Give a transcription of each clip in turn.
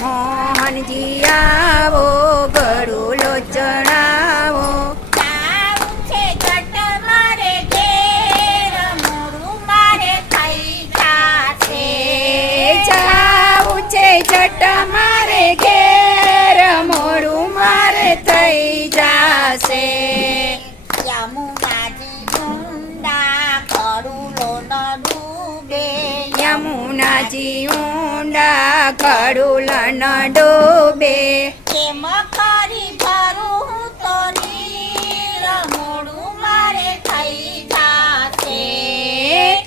મોહનજી આવો ગળું છે જટ મારે ઘેર. ઊંડા કડુલન ડૂબે. કેમ કરી ભરું હું તો નીર મોડું મારે થઈ જાશે.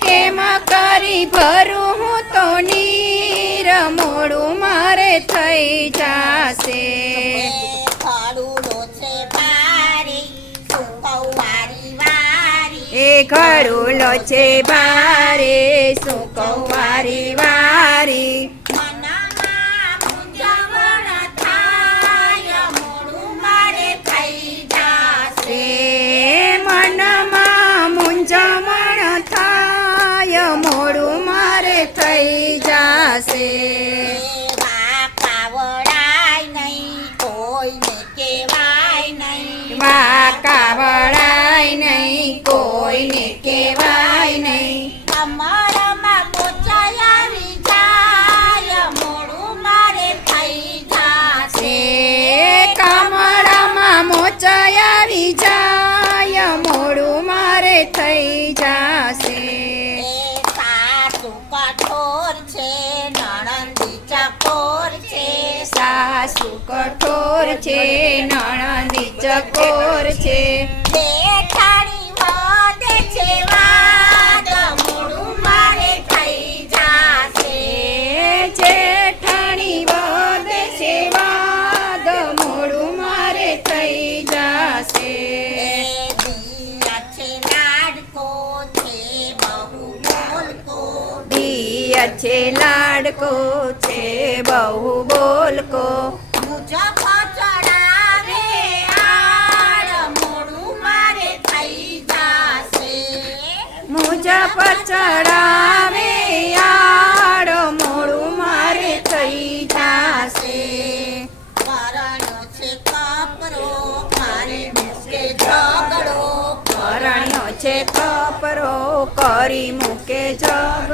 કેમ કરી ભરું હું તો નીર મોડું મારે થઈ જાશે. ભારી ઘડુલો છે બારે શું કહું વારી થઈ જાશે. કાવડાય નહીં કોઈને કહેવાય નહીં. વા કાવડાય નહીં કોઈને કહેવાય નહીં. કમરમાં મોચાઈ આવી જાય મોડું મારે થઈ જાશે. એ મોચાય આવી જાય મોડું મારે થઈ જાશે. છે સાસુ કઠોર છે નણંદી ચકોર છે. છે લાડકો છે બહુ બોલકો. મુજબ ચડાવે આડ મોડું મારે થઈ જાશે. મુજબ ચડાવે યાડ મોડું મારે થઈ જાશે. કરણો છે કપરો મારે મુકે ઝઘડો. પરણ્યો છે કપરો કરી મૂકે ઝઘડો.